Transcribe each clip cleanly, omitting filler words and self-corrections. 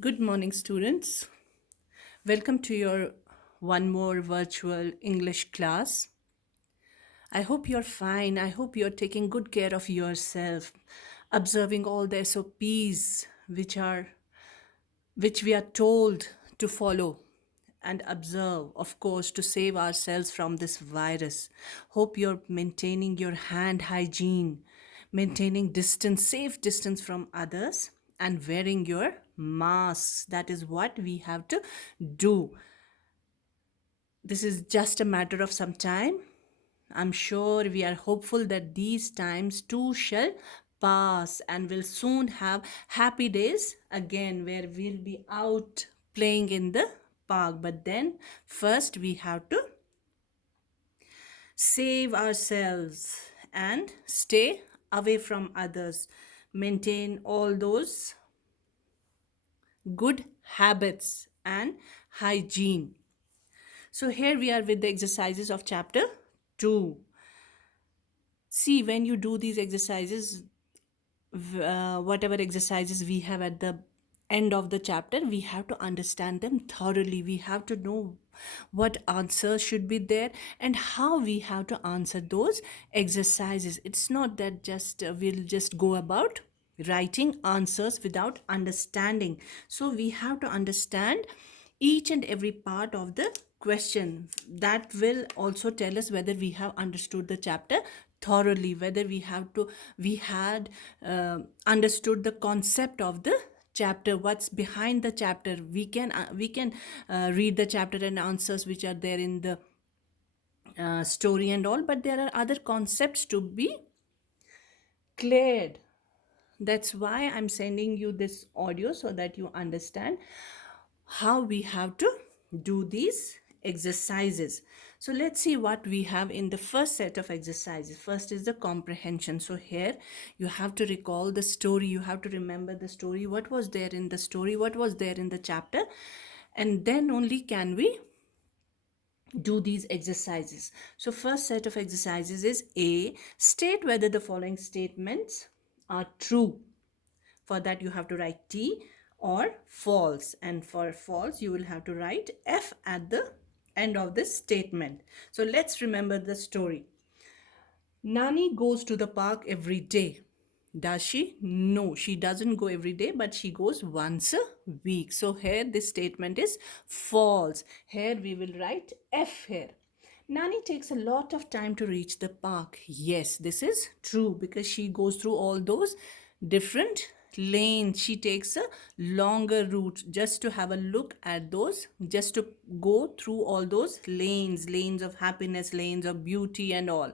Good morning, students. Welcome to your one more virtual English class. I hope you're fine. I hope you're taking good care of yourself, observing all the SOPs which we are told to follow and observe, of course, to save ourselves from this virus. Hope you're maintaining your hand hygiene, maintaining distance, safe distance from others, and wearing your masks. That is what we have to do. This is just a matter of some time. I'm sure we are hopeful that these times too shall pass and we'll soon have happy days again where we'll be out playing in the park. But then, first, we have to save ourselves and stay away from others, maintain all those good habits and hygiene. So, here we are with the exercises of chapter 2. See, when you do these exercises, whatever exercises we have at the end of the chapter, we have to understand them thoroughly. We have to know what answers should be there and how we have to answer those exercises. It's not that just we'll just go about writing answers without understanding. So we have to understand each and every part of the question. That will also tell us whether we have understood the chapter thoroughly, whether we had understood the concept of the chapter, what's behind the chapter. We can read the chapter and answers which are there in the story and all, but there are other concepts to be cleared. That's why I'm sending you this audio so that you understand how we have to do these exercises. So let's see what we have in the first set of exercises. First is the comprehension. So here you have to recall the story, you have to remember the story, what was there in the story, what was there in the chapter, and then only can we do these exercises. So first set of exercises is A, state whether the following statements are true. For that you have to write T or false, and for false you will have to write F at the end of this statement. So let's remember the story. Nani goes to the park every day. Does she? No, she doesn't go every day, but she goes once a week. So here this statement is false. Here we will write F here. Nani takes a lot of time to reach the park. Yes, this is true because she goes through all those different lanes. She takes a longer route just to have a look at those, just to go through all those lanes, lanes of happiness, lanes of beauty and all.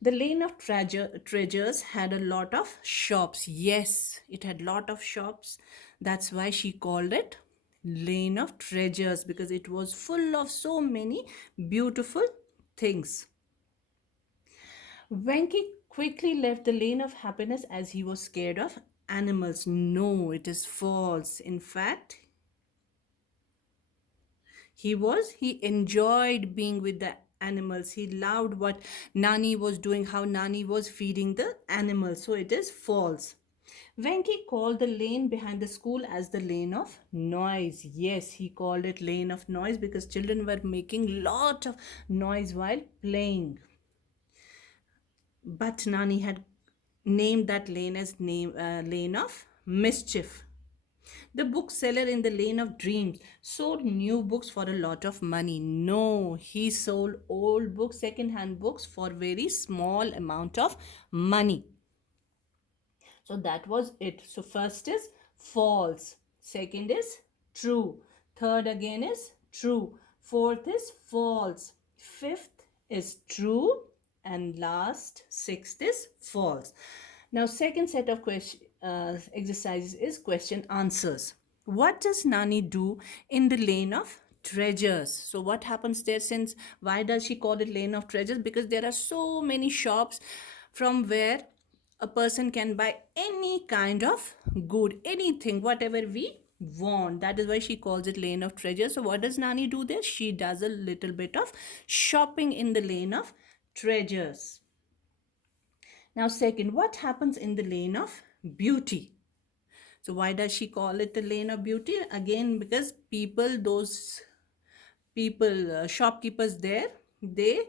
The lane of treasures had a lot of shops. Yes, it had lot of shops. That's why she called it lane of treasures, because it was full of so many beautiful things. Venki quickly left the lane of happiness as he was scared of animals. No, it is false. In fact, he enjoyed being with the animals. He loved what Nani was doing, how Nani was feeding the animals. So it is false. Venki called the lane behind the school as the lane of noise. Yes, he called it lane of noise because children were making lot of noise while playing. But Nani had named that lane as lane of mischief. The bookseller in the lane of dreams sold new books for a lot of money. No, he sold old books, second-hand books for very small amount of money. So that was it. So first is false, second is true, third again is true, fourth is false, fifth is true, and last sixth is false. Now second set of exercises is question answers. What does Nani do in the lane of treasures? So what happens there? Since why does she call it lane of treasures? Because there are so many shops from where a person can buy any kind of good, anything, whatever we want. That is why she calls it lane of treasure. So what does Nani do there? She does a little bit of shopping in the lane of treasures. Now second, what happens in the lane of beauty? So why does she call it the lane of beauty? Again, because those people, shopkeepers there, they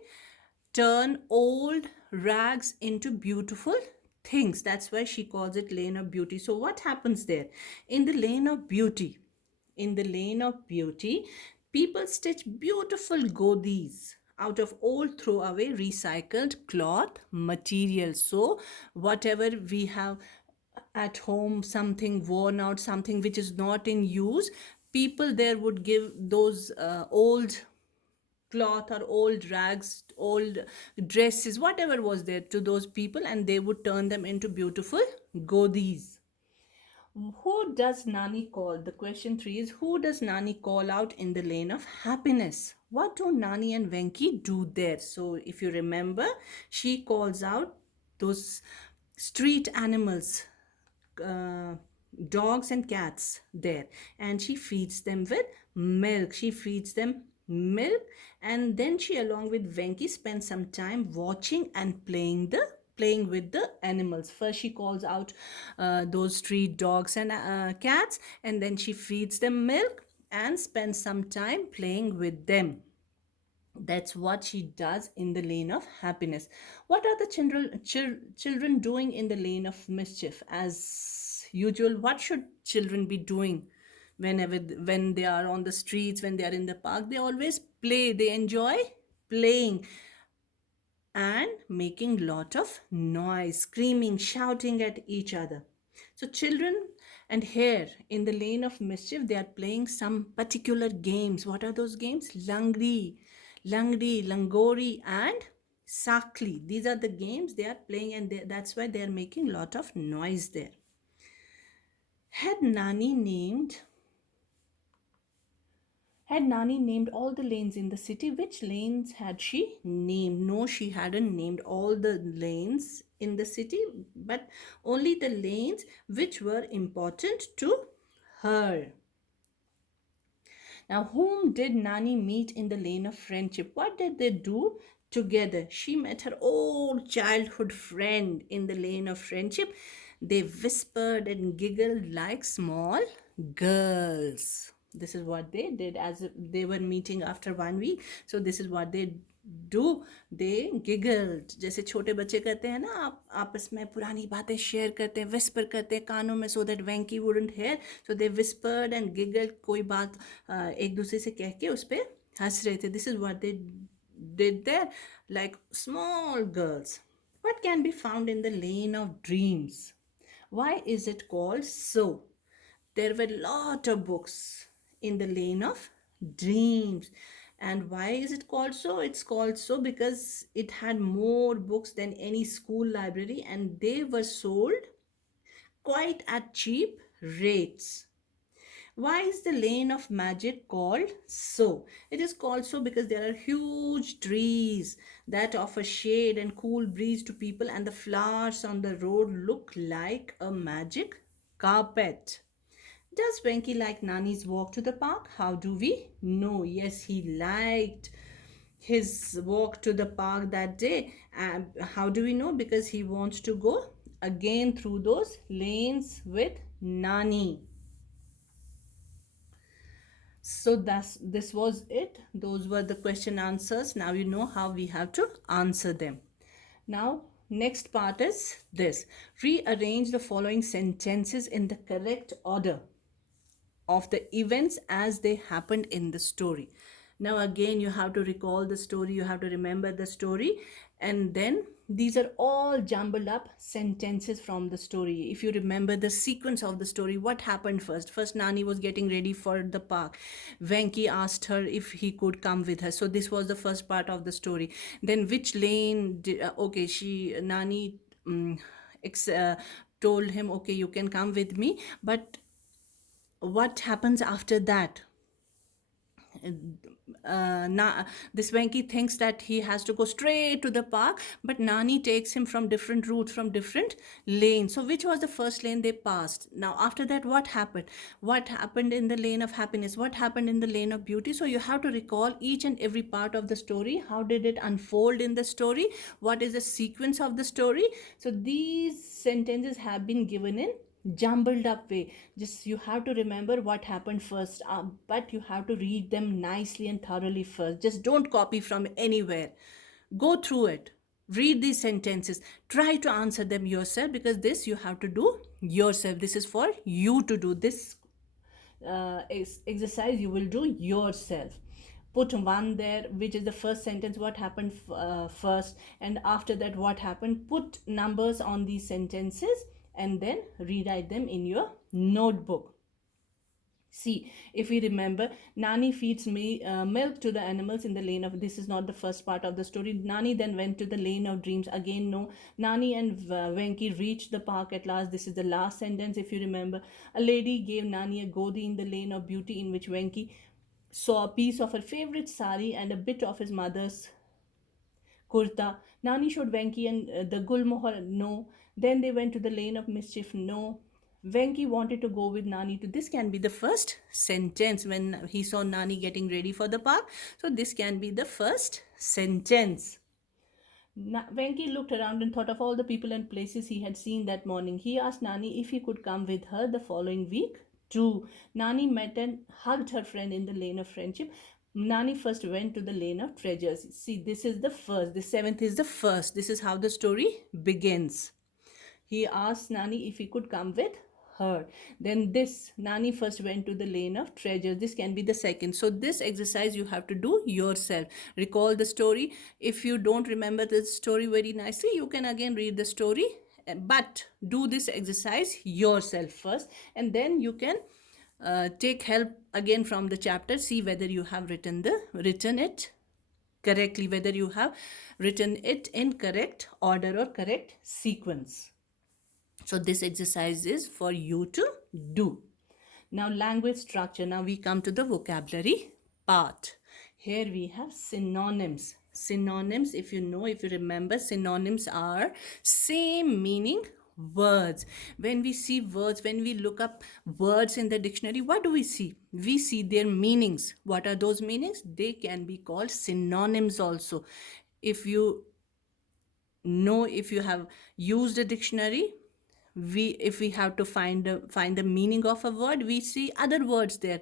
turn old rags into beautiful things. That's why she calls it lane of beauty. So what happens there? In the lane of beauty, in the lane of beauty, people stitch beautiful godis out of old throwaway recycled cloth materials. So whatever we have at home, something worn out, something which is not in use, people there would give those old cloth or old rags, old dresses, whatever was there, to those people, and they would turn them into beautiful godis. Who does Nani call? The question three is, who does Nani call out in the lane of happiness? What do Nani and Venki do there? So, if you remember, she calls out those street animals, uh, dogs and cats there, and she feeds them with milk. She feeds them milk, and then she, along with Venki, spends some time watching and playing with the animals. First she calls out those street dogs and cats, and then she feeds them milk and spends some time playing with them. That's what she does in the lane of happiness. What are the children doing in the lane of mischief? As usual, what should children be doing whenever, when they are on the streets, when they are in the park? They always play. They enjoy playing and making lot of noise, screaming, shouting at each other. So children, and here in the lane of mischief, they are playing some particular games. What are those games? Langri, Langori, and Sakli. These are the games they are playing, and that's why they are making lot of noise there. Had Nani named all the lanes in the city? Which lanes had she named? No, she hadn't named all the lanes in the city, but only the lanes which were important to her. Now, whom did Nani meet in the lane of friendship? What did they do together? She met her old childhood friend in the lane of friendship. They whispered and giggled like small girls. This is what they did as they were meeting after 1 week. So this is what they do. They giggled, जैसे छोटे बच्चे करते हैं ना, आप आपस में पुरानी बातें शेयर करते हैं, विस्पर करते हैं कानों में, so that Venki wouldn't hear. So they whispered and giggled, कोई बात एक दूसरे से कह के उस पर हंस रहे थे. This is what they did there, like small girls. What can be found in the lane of dreams? Why is it called so? There were a lot of books in the lane of dreams. And why is it called so? It's called so because it had more books than any school library, and they were sold quite at cheap rates. Why is the lane of magic called so? It is called so because there are huge trees that offer shade and cool breeze to people, and the flowers on the road look like a magic carpet. Does Venki like Nani's walk to the park? How do we know? Yes, he liked his walk to the park that day. How do we know? Because he wants to go again through those lanes with Nani. So this was it. Those were the question answers. Now you know how we have to answer them. Now next part is this. Rearrange the following sentences in the correct order of the events as they happened in the story. Now again you have to recall the story, you have to remember the story, and then these are all jumbled up sentences from the story. If you remember the sequence of the story, what happened first? First Nani was getting ready for the park. Venki asked her if he could come with her. So this was the first part of the story. Then which lane did, okay, Nani told him, okay, you can come with me, but what happens after that? This Venki thinks that he has to go straight to the park, but Nani takes him from different routes, from different lanes. So which was the first lane they passed? Now after that, what happened? What happened in the lane of happiness? What happened in the lane of beauty? So you have to recall each and every part of the story. How did it unfold in the story? What is the sequence of the story? So these sentences have been given in jumbled up way. Just you have to remember what happened first, but you have to read them nicely and thoroughly first. Just don't copy from anywhere. Go through it, read these sentences, try to answer them yourself, because this you have to do yourself. This is for you to do this exercise. You will do yourself. Put one there, which is the first sentence, what happened first, and after that what happened. Put numbers on these sentences and then rewrite them in your notebook. See, if we remember, Nani feeds me milk to the animals in the lane of. This is not the first part of the story. Nani then went to the lane of dreams. Again, no. Nani and Venki reached the park at last. This is the last sentence. If you remember, a lady gave Nani a godi in the lane of beauty, in which Venki saw a piece of her favorite sari and a bit of his mother's kurta. Nani showed Venki and the gulmohar. No. Then they went to the lane of mischief. No. Venki wanted to go with Nani to. This can be the first sentence when he saw Nani getting ready for the park. So this can be the first sentence. Venki looked around and thought of all the people and places he had seen that morning. He asked Nani if he could come with her the following week too. Nani met and hugged her friend in the lane of friendship. Nani first went to the lane of treasures. See, this is the first. The seventh is the first. This is how the story begins. He asked Nani if he could come with her. Then this, Nani first went to the lane of treasures. This can be the second. So this exercise you have to do yourself. Recall the story. If you don't remember the story very nicely, you can again read the story. But do this exercise yourself first, and then you can take help again from the chapter. See whether you have written it correctly, whether you have written it in correct order or correct sequence. So this exercise is for you to do. Now language structure. Now we come to the vocabulary part. Here we have synonyms. Synonyms, if you know, if you remember, synonyms are same meaning words. When we see words, when we look up words in the dictionary, what do we see? We see their meanings. What are those meanings? They can be called synonyms also. If you know, if you have used a dictionary, if we have to find the meaning of a word, we see other words there,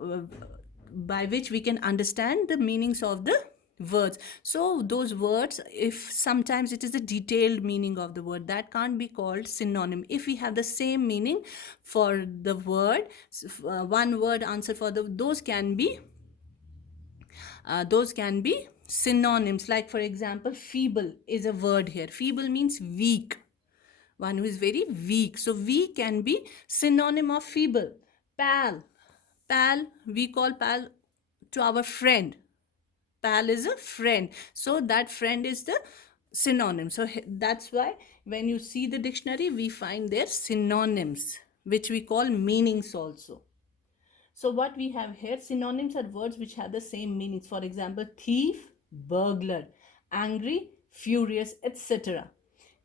uh, by which we can understand the meanings of the words. So those words, if sometimes it is a detailed meaning of the word, that can't be called synonym. If we have the same meaning for the word, one word answer for those can be synonyms. Like for example, feeble is a word here. Feeble means weak, one who is very weak. So weak can be synonym of feeble. Pal, we call pal to our friend. Pal is a friend, so that friend is the synonym. So that's why when you see the dictionary, we find their synonyms, which we call meanings also. So what we have here, synonyms are words which have the same meanings. For example, thief, burglar, angry, furious, etc.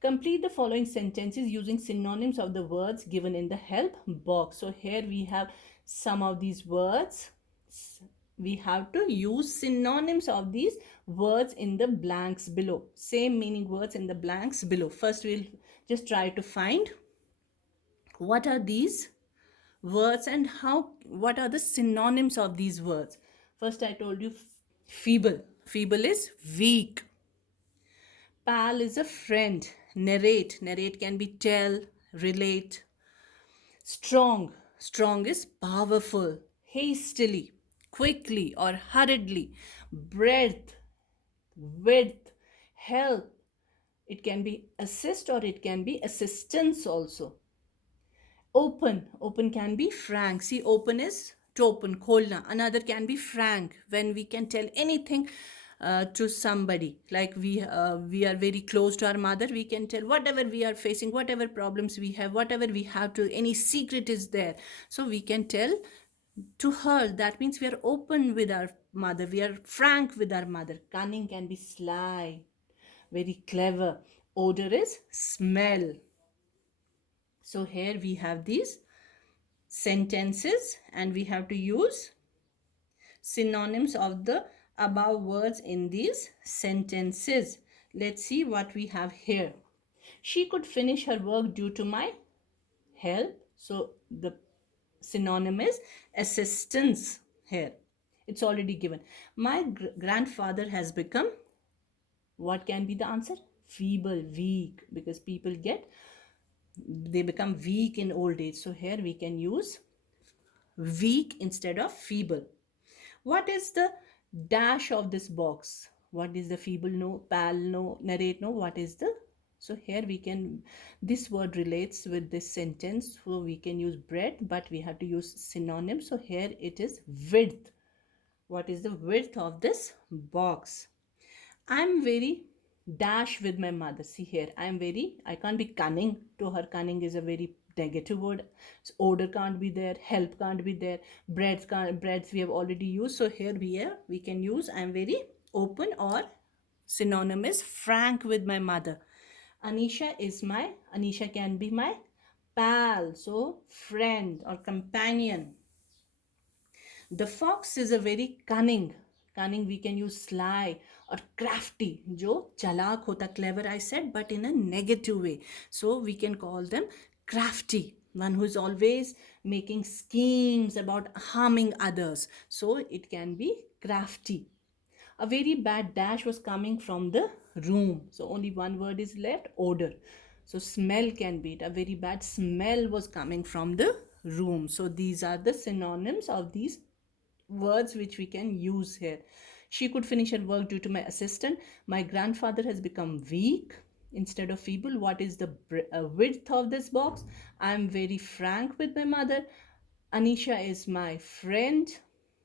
Complete the following sentences using synonyms of the words given in the help box. So here we have some of these words. We have to use synonyms of these words in the blanks below. Same meaning words in the blanks below. First, we'll just try to find what are these words and what are the synonyms of these words. First, I told you feeble. Feeble is weak. Pal is a friend. Narrate can be tell, relate. Strong is powerful. Hastily, quickly or hurriedly. Breadth, width, help. It can be assist or it can be assistance also. Open can be frank. See, open is to open, kholna. Another can be frank, when we can tell anything to somebody. Like we are very close to our mother, we can tell whatever we are facing, whatever problems we have, whatever we have to, any secret is there, so we can tell to her. That means we are open with our mother, we are frank with our mother. Cunning can be sly, very clever. Odor is smell. So here we have these sentences and we have to use synonyms of the above words in these sentences. Let's see what we have here. She could finish her work due to my help. So the synonym is assistance here. It's already given. My grandfather has become, what can be the answer? Feeble, weak, because people get, they become weak in old age. So here we can use weak instead of feeble. What is the dash of this box? What is the feeble? No. Pal? No. Narrate? No. What is the? So here we can, this word relates with this sentence, so we can use breadth, but we have to use synonyms. So here it is width. What is the width of this box? I'm very dash with my mother. See here, I can't be cunning to her. Cunning is a very negative word. So order can't be there, help can't be there, breads we have already used. So here we can use I'm very open, or synonym is frank with my mother. Anisha can be my pal, so friend or companion. The fox is a very cunning. Cunning we can use sly or crafty. जो चालाक होता, clever I said, but in a negative way. So we can call them crafty. One who is always making schemes about harming others. So it can be crafty. A very bad dash was coming from the room. So only one word is left, odor. So smell can be it. A very bad smell was coming from the room. So these are the synonyms of these words which we can use here. She could finish her work due to my assistant. My grandfather has become weak instead of feeble. What is the width of this box? I am very frank with my mother. Anisha is my friend.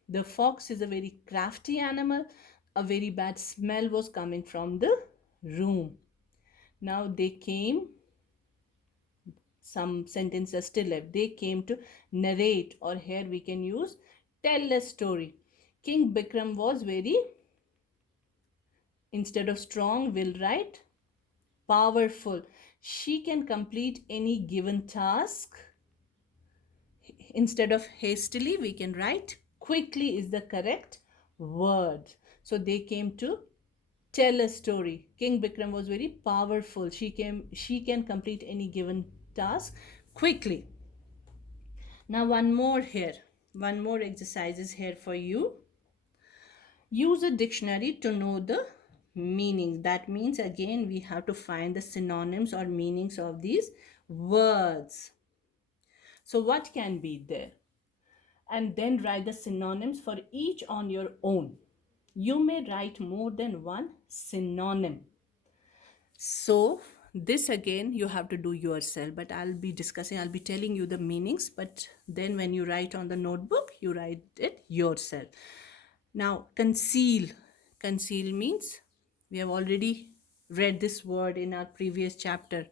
The fox is a very crafty animal. A very bad smell was coming from the room. Now they came, some sentences still left. They came to narrate, or here we can use tell a story. King Bikram was very, instead of strong, will write powerful. She can complete any given task. Instead of hastily, we can write quickly is the correct word. So they came to tell a story. King Bikram was very powerful. She can complete any given task quickly. Now one more here. One more exercise is here for you. Use a dictionary to know the meaning. That means again we have to find the synonyms or meanings of these words. So what can be there? And then write the synonyms for each on your own. You may write more than one synonym. So this again you have to do yourself, but I'll be telling you the meanings, but then when you write on the notebook, you write it yourself. Now, conceal. Conceal means, we have already read this word in our previous chapter,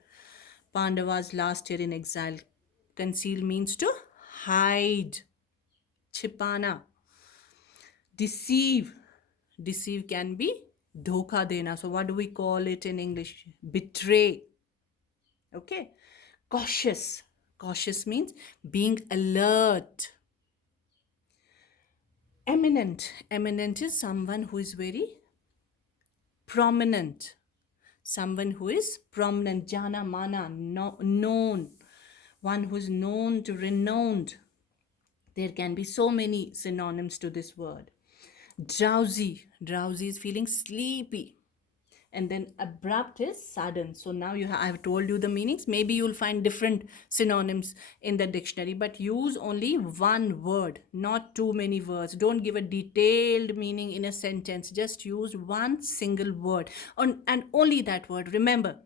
Pandavas last year in exile. Conceal means to hide. Chipana. Deceive. Deceive can be dhokha dena. So what do we call it in English? Betray. Okay. Cautious. Cautious means being alert. Eminent. Eminent is someone who is very prominent. Someone who is prominent. Jana mana, no, known. One who is known to renowned. There can be so many synonyms to this word. Drowsy. Drowsy is feeling sleepy. And then abrupt is sudden. So now I have told you the meanings. Maybe you'll find different synonyms in the dictionary, but use only one word, not too many words. Don't give a detailed meaning in a sentence. Just use one single word, and only that word. Remember,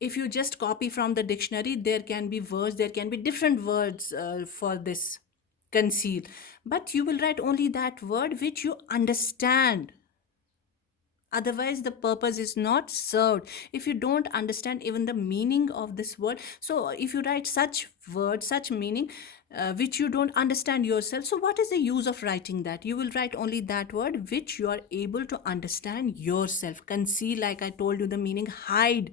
if you just copy from the dictionary, there can be words, there can be different words for this conceal, but you will write only that word which you understand. Otherwise the purpose is not served if you don't understand even the meaning of this word. So if you write such word, such meaning, which you don't understand yourself, so what is the use of writing that? You will write only that word which you are able to understand yourself. Conceal, like I told you the meaning. Hide.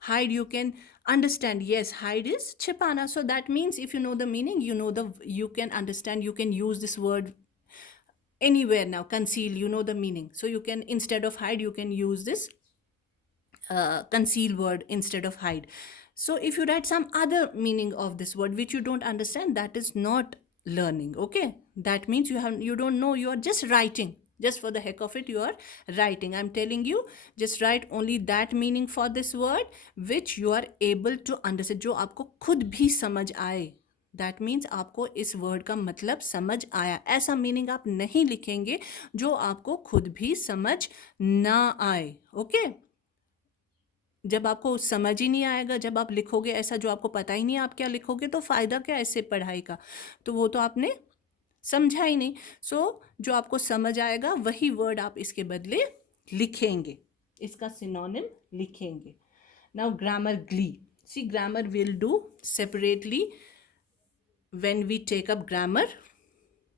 Hide you can understand. Yes, hide is chipana. So that means if you know the meaning, you can understand, you can use this word anywhere. Now conceal, you know the meaning, so you can, instead of hide, you can use this conceal word instead of hide. So if you write some other meaning of this word which you don't understand, that is not learning. Okay, that means you don't know, you are just writing, just for the heck of it you are writing. I'm telling you, just write only that meaning for this word which you are able to understand, जो आपको खुद भी समझ आए. That means आपको इस word का मतलब समझ आया. ऐसा मीनिंग आप नहीं लिखेंगे जो आपको खुद भी समझ ना आए. ओके, जब आपको समझ ही नहीं आएगा, जब आप लिखोगे ऐसा जो आपको पता ही नहीं आप क्या लिखोगे, तो फ़ायदा क्या ऐसे पढ़ाई का, तो वो तो आपने समझा ही नहीं. जो आपको समझ आएगा वही वर्ड आप इसके बदले लिखेंगे, इसका सिनोनिम लिखेंगे. नाउ ग्रामर ग्ली. See grammar will do separately when we take up grammar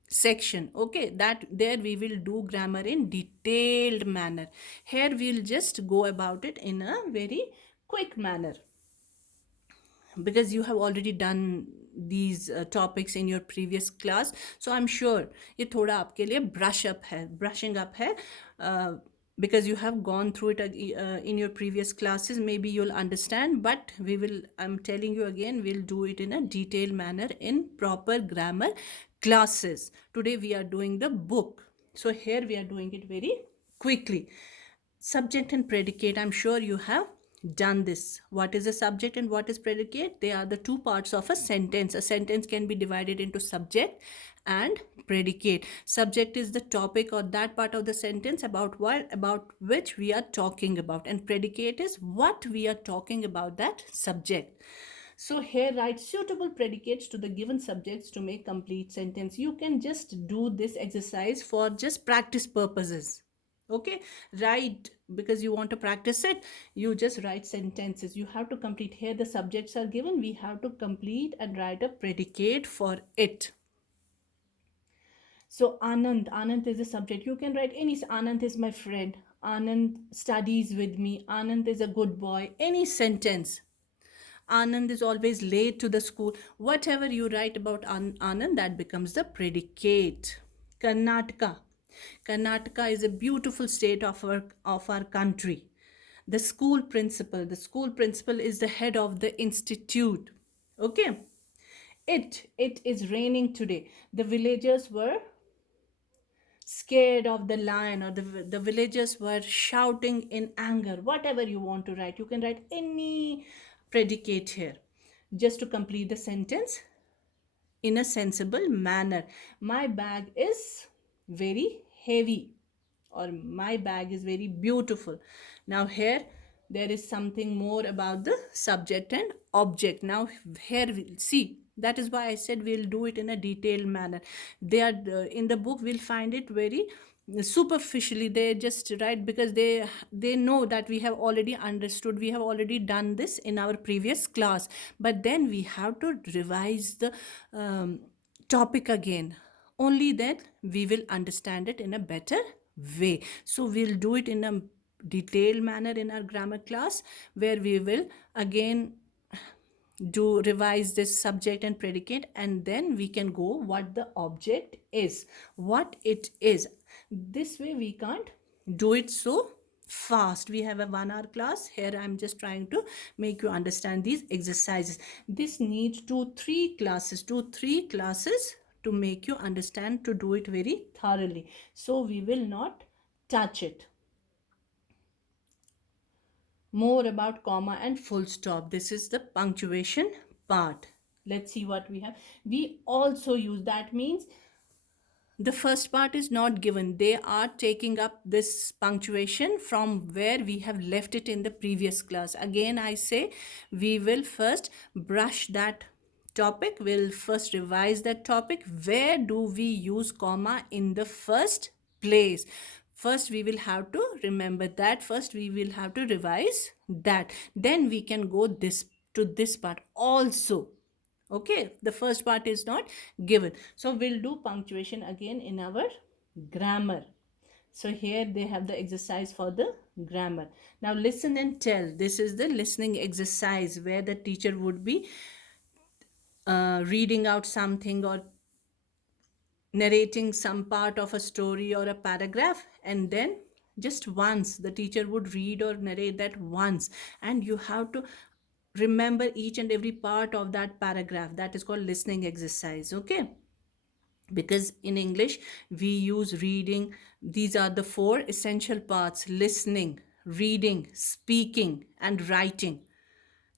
section. Okay, that there we will do grammar in detailed manner. Here we'll just go about it in a very quick manner because you have already done these topics in your previous class. So I'm sure ये थोड़ा आपके लिए brushing up है, because you have gone through it in your previous classes. Maybe you'll understand, but I'm telling you again, we'll do it in a detailed manner in proper grammar classes. Today we are doing the book, so here we are doing it very quickly. Subject and predicate, I'm sure you have done this. What is a subject and what is predicate? They are the two parts of a sentence. A sentence can be divided into subject and predicate. Subject is the topic or that part of the sentence about which we are talking about, and predicate is what we are talking about, that subject. So here write suitable predicates to the given subjects to make complete sentence. You can just do this exercise for just practice purposes. Okay, write because you want to practice it. You just write sentences. You have to complete. Here the subjects are given. We have to complete and write a predicate for it. So Anand is a subject. You can write any. Anand is my friend. Anand studies with me. Anand is a good boy. Any sentence. Anand is always late to the school. Whatever you write about Anand, that becomes the predicate. Karnataka. Karnataka is a beautiful state of our country. The school principal is the head of the institute. Okay. It is raining today. The villagers were scared of the lion, or the villagers were shouting in anger. Whatever you want to write, you can write any predicate here just to complete the sentence in a sensible manner. My bag is very heavy, or my bag is very beautiful. Now here there is something more about the subject and object. Now here we'll see, that is why I said we'll do it in a detailed manner. They are in the book we'll find it very superficially. They just write because they know that we have already understood, we have already done this in our previous class, but then we have to revise the topic again. Only then we will understand it in a better way. So we'll do it in a detailed manner in our grammar class, where we will again do revise this subject and predicate, and then we can go what the object is, what it is. This way we can't do it so fast. We have a 1 hour class. Here I'm just trying to make you understand these exercises. This needs 2-3 classes to make you understand, to do it very thoroughly. So we will not touch it. More about comma and full stop. This is the punctuation part. Let's see what we have. We also use, that means the first part is not given. They are taking up this punctuation from where we have left it in the previous class. Again, I say we will first brush that topic. We'll first revise that topic. Where do we use comma in the first place? First, we will have to remember that. First, we will have to revise that. Then we can go to this part also. Okay, the first part is not given. So we'll do punctuation again in our grammar. So here they have the exercise for the grammar. Now listen and tell. This is the listening exercise where the teacher would be reading out something or narrating some part of a story or a paragraph, and then just once the teacher would read or narrate that once, and you have to remember each and every part of that paragraph. That is called listening exercise. Okay, because in English we use reading. These are the four essential parts: listening, reading, speaking, and writing.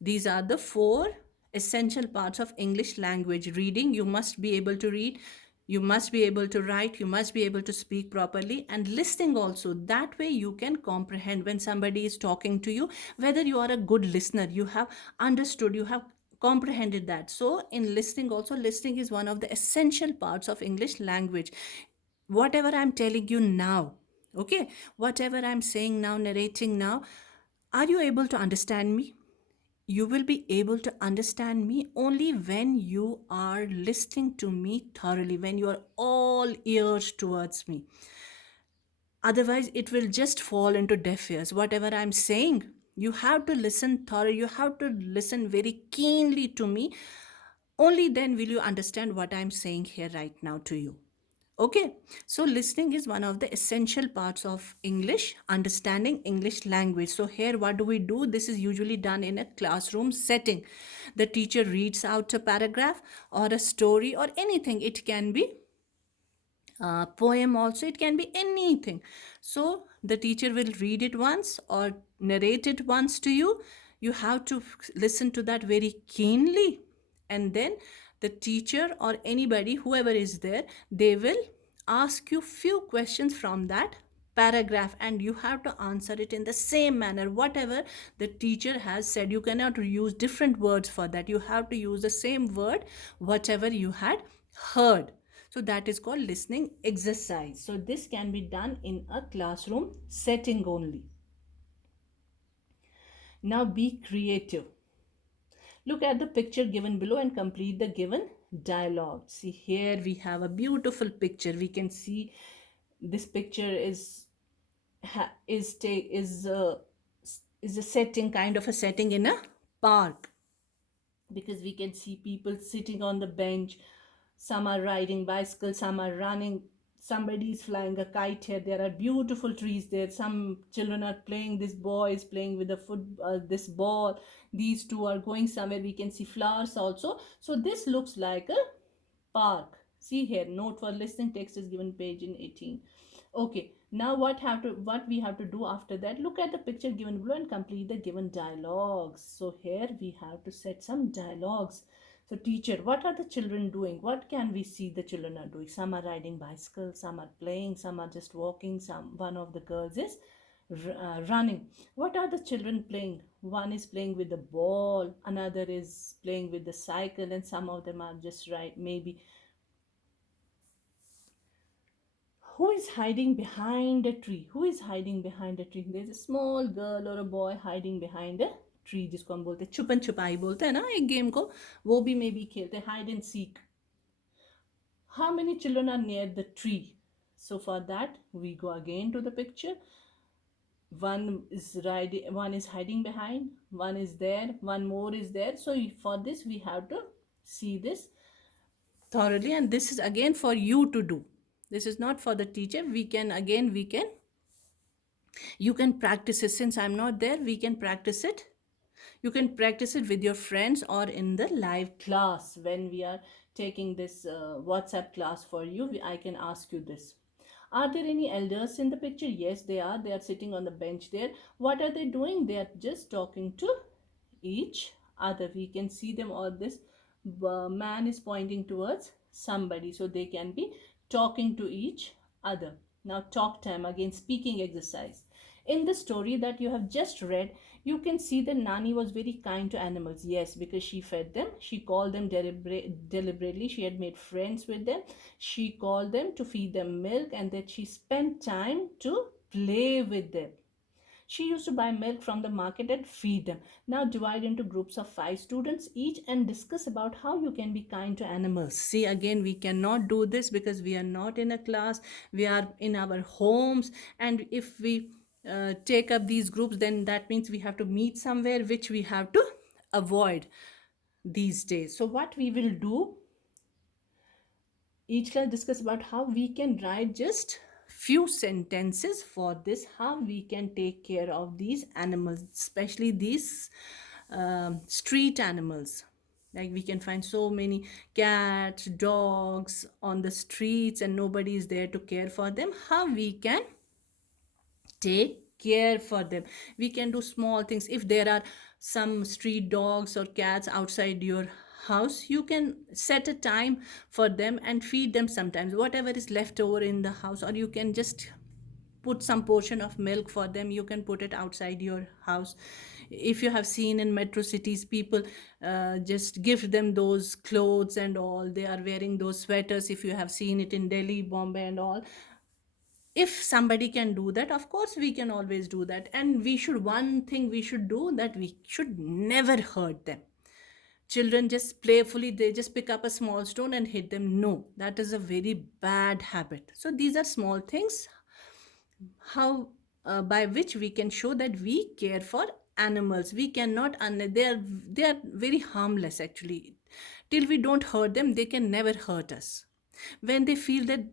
These are the four essential parts of English language. Reading, you must be able to read, you must be able to write, you must be able to speak properly, and listening also. That way you can comprehend when somebody is talking to you, whether you are a good listener, you have understood, you have comprehended that. So in listening also, listening is one of the essential parts of English language. Whatever I'm telling you now, okay, whatever I'm saying now, narrating now, are you able to understand me? You will be able to understand me only when you are listening to me thoroughly, when you are all ears towards me. Otherwise, it will just fall into deaf ears. Whatever I'm saying, you have to listen thoroughly, you have to listen very keenly to me. Only then will you understand what I'm saying here right now to you. Okay, so listening is one of the essential parts of English, understanding English language. So, here, what do we do? This is usually done in a classroom setting. The teacher reads out a paragraph or a story or anything. It can be poem also, it can be anything. So the teacher will read it once or narrate it once to you. You have to listen to that very keenly, and then the teacher or anybody, whoever is there, they will ask you few questions from that paragraph, and you have to answer it in the same manner. Whatever the teacher has said, you cannot use different words for that. You have to use the same word whatever you had heard. So that is called listening exercise. So this can be done in a classroom setting only. Now be creative. Look at the picture given below and complete the given dialogue. See, here we have a beautiful picture. We can see this picture is a setting, kind of a setting in a park, because we can see people sitting on the bench. Some are riding bicycles, some are running, somebody is flying a kite here. There are beautiful trees there. Some children are playing. This boy is playing with the this ball. These two are going somewhere. We can see flowers also. So this looks like a park. See here, note for listening text is given page in 18. Okay, now what we have to do after that? Look at the picture given below and complete the given dialogues. So here we have to set some dialogues. So teacher, what are the children doing? What can we see the children are doing? Some are riding bicycles, some are playing, some are just walking, one of the girls is running. What are the children playing? One is playing with the ball, another is playing with the cycle, and some of them are just maybe. Who is hiding behind a tree? Who is hiding behind a tree? There's a small girl or a boy hiding behind a tree, जिसको हम बोलते हैं छुपन छुपाई बोलते हैं ना एक game को, वो भी मे बी खेलते हैं, hide and seek. How many children are near the tree? So for that we go again to the picture. One is hiding behind, one is there, one more is there. So for this we have to see this thoroughly, and this is again for you to do. This is not for the teacher. We can you can practice it. Since I'm not there, we can practice it. You can practice it with your friends or in the live class. When we are taking this WhatsApp class for you, I can ask you this. Are there any elders in the picture? Yes, they are. They are sitting on the bench there. What are they doing? They are just talking to each other. We can see them. All this man is pointing towards somebody, so they can be talking to each other. Now talk time, again speaking exercise. In the story that you have just read, you can see that Nani was very kind to animals. Yes, because she fed them. She called them deliberately. She had made friends with them. She called them to feed them milk, and that she spent time to play with them. She used to buy milk from the market and feed them. Now divide into groups of 5 students each and discuss about how you can be kind to animals. See, again, we cannot do this because we are not in a class. We are in our homes. And if we take up these groups, then that means we have to meet somewhere, which we have to avoid these days. So what we will do, each class discuss about how we can write just few sentences for this, how we can take care of these animals, especially these street animals. Like we can find so many cats, dogs on the streets, and nobody is there to care for them. How we can take care for them? We can do small things. If there are some street dogs or cats outside your house, you can set a time for them and feed them sometimes whatever is left over in the house, or you can just put some portion of milk for them. You can put it outside your house. If you have seen in metro cities, people just give them those clothes and all, they are wearing those sweaters. If you have seen it in Delhi, Bombay and all, if somebody can do that, of course we can always do that. And we should, one thing we should do, that we should never hurt them. Children just playfully, they just pick up a small stone and hit them. No, that is a very bad habit. So these are small things, how by which we can show that we care for animals. We cannot they are very harmless actually. Till we don't hurt them, they can never hurt us. When they feel that,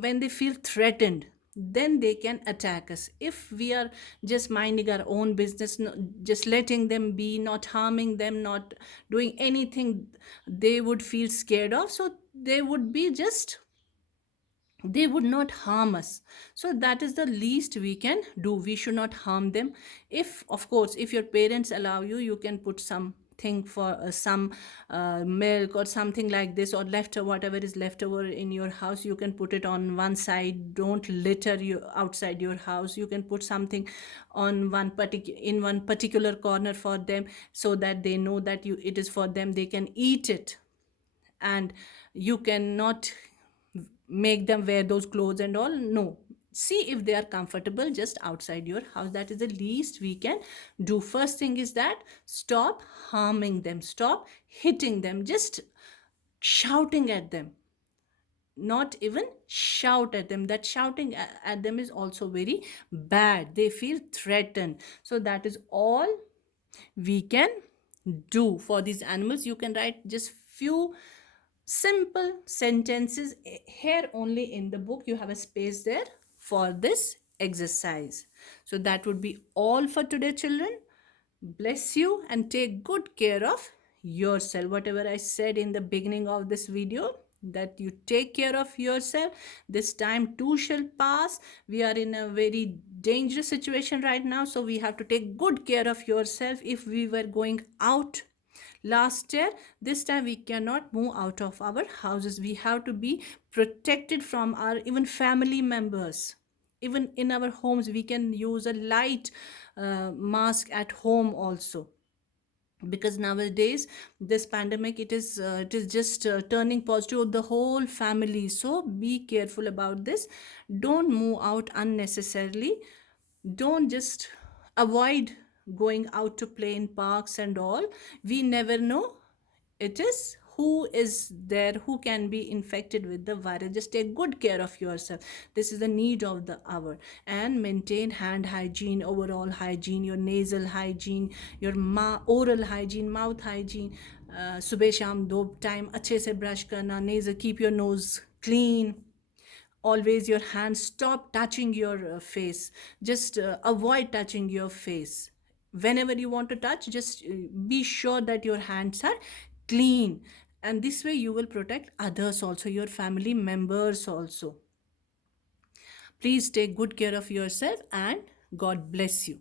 when they feel threatened, then they can attack us. If we are just minding our own business, just letting them be, not harming them, not doing anything they would feel scared of, so they would be just, they would not harm us. So that is the least we can do. We should not harm them. If, of course, if your parents allow you, you can put something for some milk or something like this, or left, whatever is left over in your house, you can put it on one side. Don't litter you outside your house. You can put something on in one particular corner for them, so that they know that it is for them, they can eat it. And you cannot make them wear those clothes and all. No, see if they are comfortable just outside your house. That is the least we can do. First thing is that stop harming them, stop hitting them, just shouting at them. Not even shout at them. That shouting at them is also very bad. They feel threatened. So that is all we can do for these animals. You can write just few simple sentences here only in the book. You have a space there for this exercise. So that would be all for today, children. Bless you, and take good care of yourself. Whatever I said in the beginning of this video, that you take care of yourself. This time too shall pass. We are in a very dangerous situation right now, so we have to take good care of yourself. If we were going out last year, this time we cannot move out of our houses. We have to be protected from our even family members. Even in our homes, we can use a light mask at home also, because nowadays this pandemic, it is just turning positive the whole family. So be careful about this. Don't move out unnecessarily. Don't just avoid going out to play in parks and all. We never know it is who is there, who can be infected with the virus. Just take good care of yourself. This is the need of the hour. And maintain hand hygiene, overall hygiene, your nasal hygiene, your oral hygiene, mouth hygiene. सुबह शाम दो time अच्छे से brush करना. Nasal, keep your nose clean. Always your hands, stop touching your face. Just avoid touching your face. Whenever you want to touch, just be sure that your hands are clean. And this way you will protect others also, your family members also. Please take good care of yourself, and God bless you.